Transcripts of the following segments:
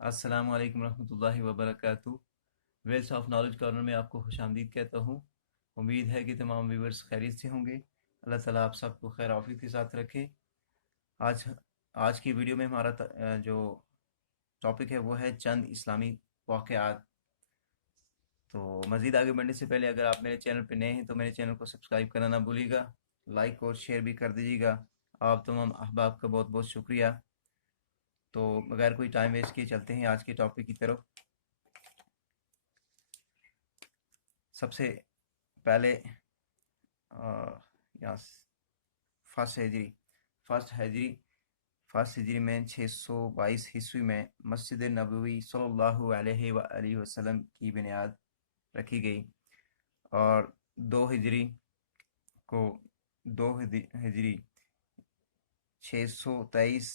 السلام علیکم ورحمۃ اللہ وبرکاتہ۔ ویلس آف نالج کارنر میں آپ کو خوش آمدید کہتا ہوں۔ امید ہے کہ تمام ویورز خیریت سے ہوں گے۔ اللہ تعالیٰ آپ سب کو خیر عافیت کے ساتھ رکھے۔ آج آج کی ویڈیو میں ہمارا جو ٹاپک ہے وہ ہے چند اسلامی واقعات۔ تو مزید آگے بڑھنے سے پہلے اگر آپ میرے چینل پہ نئے ہیں تو میرے چینل کو سبسکرائب کرنا نہ بھولیے گا، لائک اور شیئر بھی کر دیجیے گا۔ آپ تمام احباب کا بہت بہت شکریہ۔ تو بغیر کوئی ٹائم ویسٹ کیے چلتے ہیں آج کے ٹاپک کی طرف۔ سب سے پہلے یہاں فرسٹ ہجری میں 622 عیسوی میں مسجد نبوی صلی اللہ علیہ وآلہ وسلم کی بنیاد رکھی گئی، اور دو ہجری 623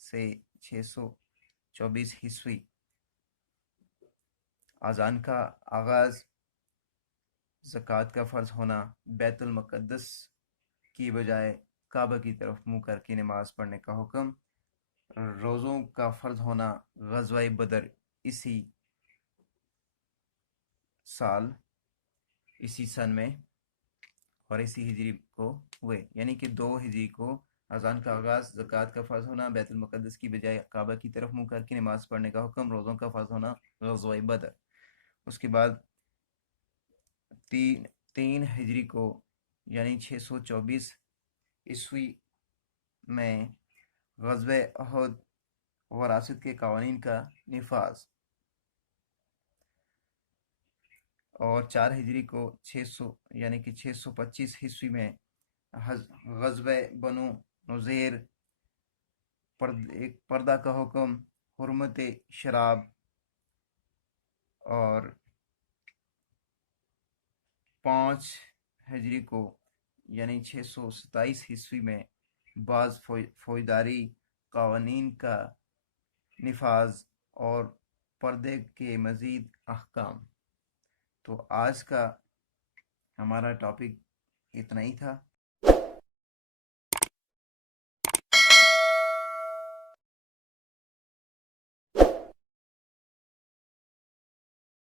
سے 624 عیسوی اذان کا آغاز، زکوٰۃ کا فرض ہونا، بیت المقدس کی بجائے کعبہ کی طرف منہ کر کے نماز پڑھنے کا حکم، روزوں کا فرض ہونا، غزوہ بدر اسی سن میں اور اسی ہجری کو ہوئے، یعنی کہ 2 ہجری کو اذان کا آغاز، زکوٰۃ کا فرض ہونا، بیت المقدس کی بجائے کعبہ کی طرف منہ کر کے نماز پڑھنے کا حکم، روزوں کا فرض ہونا، غزوہ بدر۔ اس کے بعد 3 ہجری کو یعنی 624 عیسوی میں غزوہ احد، وراثت کے قوانین کا نفاذ، اور 4 ہجری کو 600 یعنی کہ 625 عیسوی میں غزوہ بنو نذیر، ایک پردہ کا حکم، حرمت شراب، اور 5 ہجری کو یعنی 627 عیسوی میں بعض فوجداری قوانین کا نفاذ اور پردے کے مزید احکام۔ تو آج کا ہمارا ٹاپک اتنا ہی تھا۔